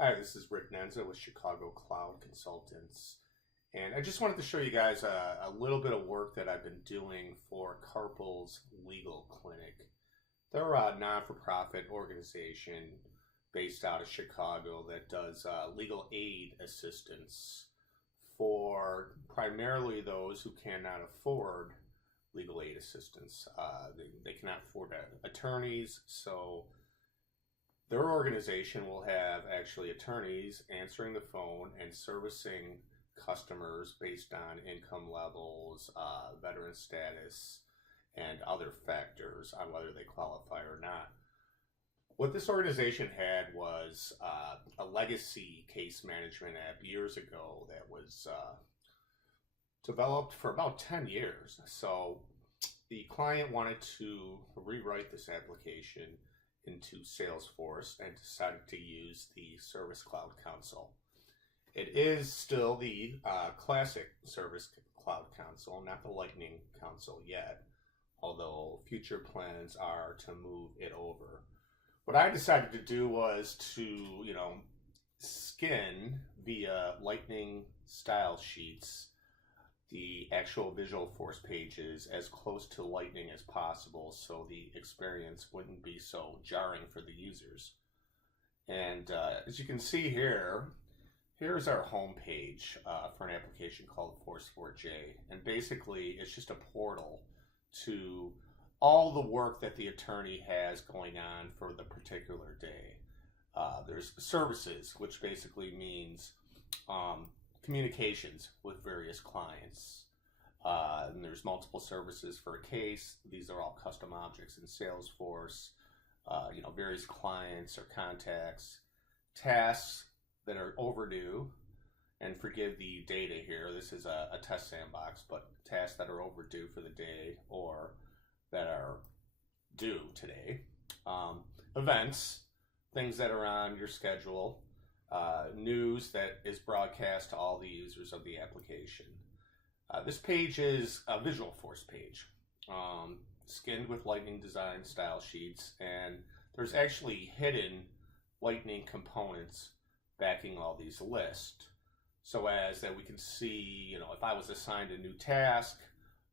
Hi, this is Rick Nenza with Chicago Cloud Consultants. And I just wanted to show you guys a little bit of work that I've been doing for Carpls Legal Clinic. They're a non-for-profit organization based out of Chicago that does legal aid assistance for primarily those who cannot afford legal aid assistance. They cannot afford attorneys, so their organization will have actually attorneys answering the phone and servicing customers based on income levels, veteran status, and other factors on whether they qualify or not. What this organization had was a legacy case management app years ago that was developed for about 10 years. So the client wanted to rewrite this application into Salesforce and decided to use the Service Cloud Console. It is still the classic Service Cloud Console, not the Lightning Console yet, although future plans are to move it over. What I decided to do was to, skin via Lightning style sheets the actual Visualforce pages as close to Lightning as possible so the experience wouldn't be so jarring for the users. And as you can see here, here's our home page for an application called Force4J. And basically, it's just a portal to all the work that the attorney has going on for the particular day. There's services, which basically means communications with various clients. And there's multiple services for a case. These are all custom objects in Salesforce. Various clients or contacts, tasks that are overdue, and forgive the data here. This is a test sandbox, but tasks that are overdue for the day or that are due today. Events, things that are on your schedule. News that is broadcast to all the users of the application. This page is a Visualforce page, skinned with Lightning design style sheets, and there's actually hidden Lightning components backing all these lists, so as that we can see, if I was assigned a new task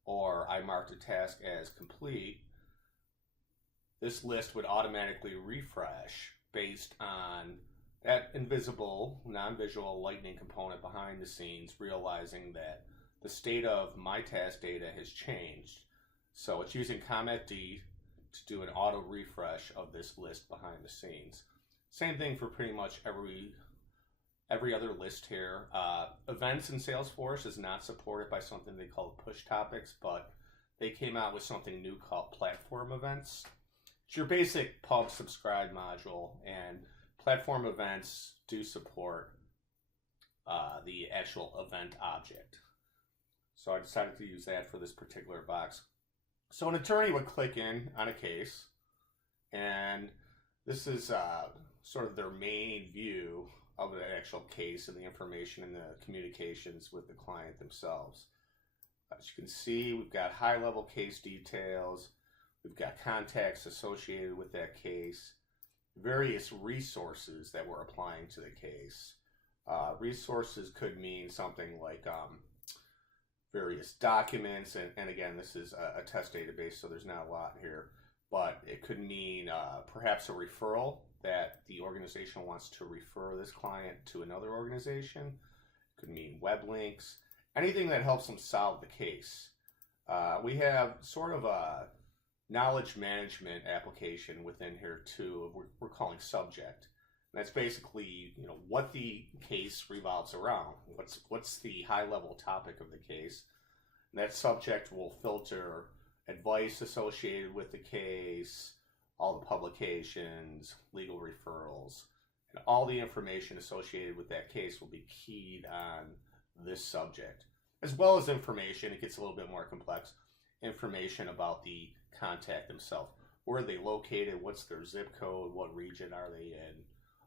or I marked a task as complete, this list would automatically refresh based on that invisible, non-visual Lightning component behind the scenes, realizing that the state of my task data has changed. So it's using Comet D to do an auto refresh of this list behind the scenes. Same thing for pretty much every other list here. Events in Salesforce is not supported by something they call push topics, but they came out with something new called platform events. It's your basic pub subscribe module, and platform events do support the actual event object. So I decided to use that for this particular box. So an attorney would click in on a case, and this is sort of their main view of the actual case and the information and the communications with the client themselves. As you can see, we've got high-level case details, we've got contacts associated with that case, various resources that we're applying to the case. Resources could mean something like various documents, and again, this is a test database, so there's not a lot here, but it could mean perhaps a referral that the organization wants to refer this client to another organization. It could mean web links, anything that helps them solve the case. We have sort of a knowledge management application within here too, we're calling subject. And that's basically, what the case revolves around. What's the high-level topic of the case? And that subject will filter advice associated with the case, all the publications, legal referrals, and all the information associated with that case will be keyed on this subject, as well as information, it gets a little bit more complex, information about the contact themselves. Where are they located? What's their zip code? What region are they in?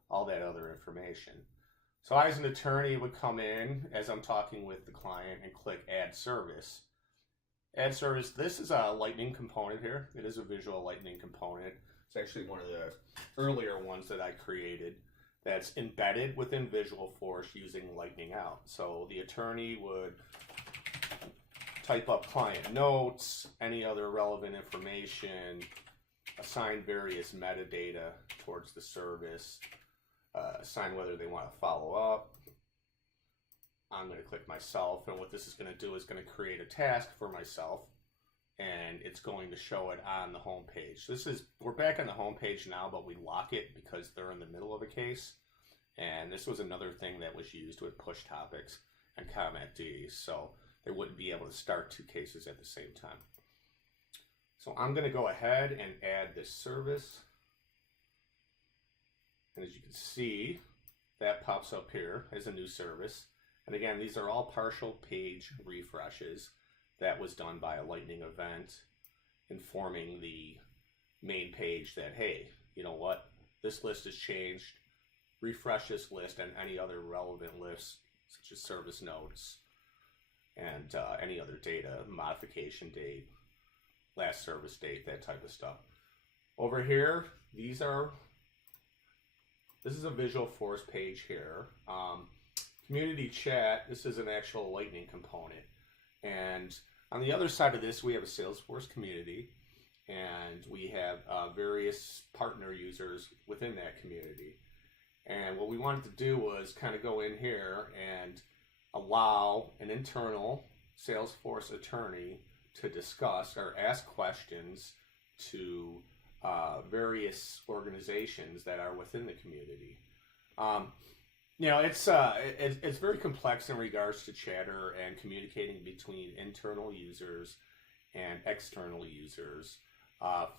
All that other information. So I, as an attorney, would come in as I'm talking with the client and click Add Service. Add Service, this is a Lightning component here. It is a visual Lightning component. It's actually one of the earlier ones that I created. that's embedded within Visual Force using Lightning Out. So the attorney would type up client notes, any other relevant information, assign various metadata towards the service, assign whether they want to follow up. I'm going to click myself, and what this is going to do is going to create a task for myself, and it's going to show it on the home page. We're back on the home page now, but we lock it because they're in the middle of a case. And this was another thing that was used with push topics and comment Ds, so they wouldn't be able to start two cases at the same time. So I'm going to go ahead and add this service. And as you can see, that pops up here as a new service. And again, these are all partial page refreshes that was done by a Lightning event informing the main page that, hey, you know what, this list has changed. Refresh this list and any other relevant lists, such as service notes and any other data, modification date, last service date, that type of stuff. Over here, this is a Visual Force page here. Community chat, this is an actual Lightning component. And on the other side of this, we have a Salesforce community, and we have various partner users within that community. And what we wanted to do was kind of go in here and allow an internal Salesforce attorney to discuss or ask questions to various organizations that are within the community. You know, it's very complex in regards to chatter and communicating between internal users and external users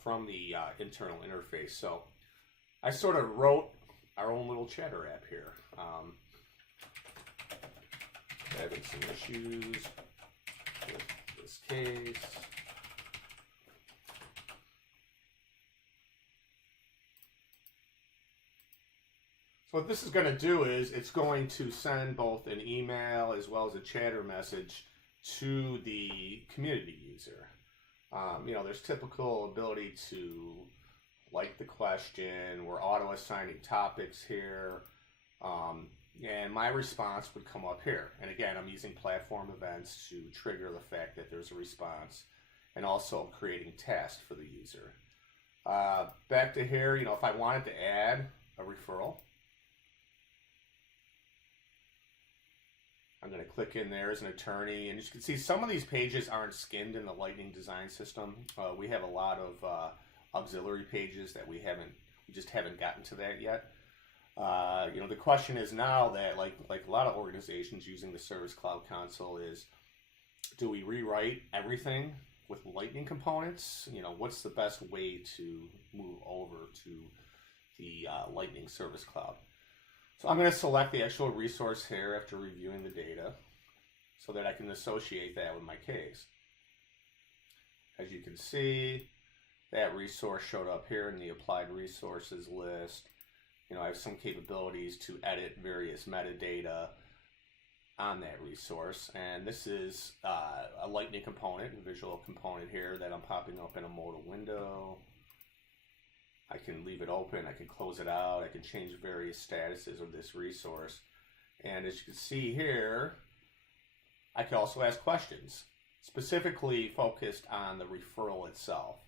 from the internal interface. So I sort of wrote our own little chatter app here. Having some issues with this case. So what this is going to do is it's going to send both an email as well as a chatter message to the community user. You know, there's typical ability to like the question, we're auto-assigning topics here, and my response would come up here. And again, I'm using platform events to trigger the fact that there's a response, and also creating tasks for the user. Back to here, you know, if I wanted to add a referral, I'm going to click in there as an attorney, and as you can see, some of these pages aren't skinned in the Lightning design system. We have a lot of auxiliary pages that we just haven't gotten to that yet. You know, the question is now that like a lot of organizations using the Service Cloud console is, do we rewrite everything with Lightning components? You know, what's the best way to move over to the Lightning Service Cloud? So I'm going to select the actual resource here after reviewing the data so that I can associate that with my case. As you can see, that resource showed up here in the applied resources list. You know, I have some capabilities to edit various metadata on that resource. And this is a Lightning component, a visual component here that I'm popping up in a modal window. I can leave it open, I can close it out, I can change various statuses of this resource. And as you can see here, I can also ask questions, specifically focused on the referral itself,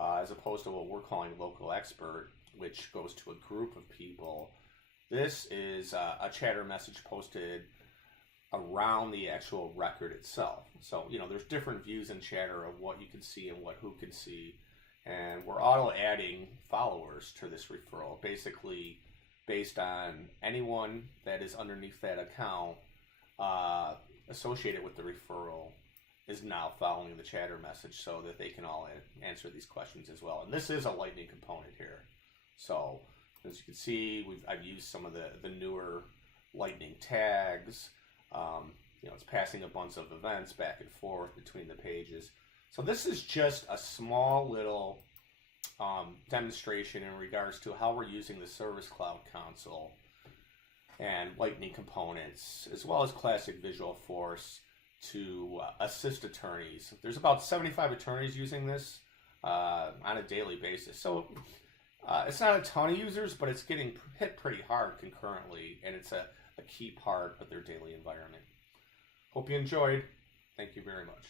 as opposed to what we're calling local expert, which goes to a group of people. This is a chatter message posted around the actual record itself. So, you know, there's different views in chatter of what you can see and who can see. And we're auto adding followers to this referral, basically based on anyone that is underneath that account associated with the referral is now following the chatter message so that they can all answer these questions as well. And this is a Lightning component here. So as you can see, I've used some of the newer Lightning tags. You know, it's passing a bunch of events back and forth between the pages. So this is just a small little demonstration in regards to how we're using the Service Cloud console and Lightning components, as well as classic Visual Force to assist attorneys. There's about 75 attorneys using this on a daily basis. So It's not a ton of users, but it's getting hit pretty hard concurrently, and it's a key part of their daily environment. Hope you enjoyed. Thank you very much.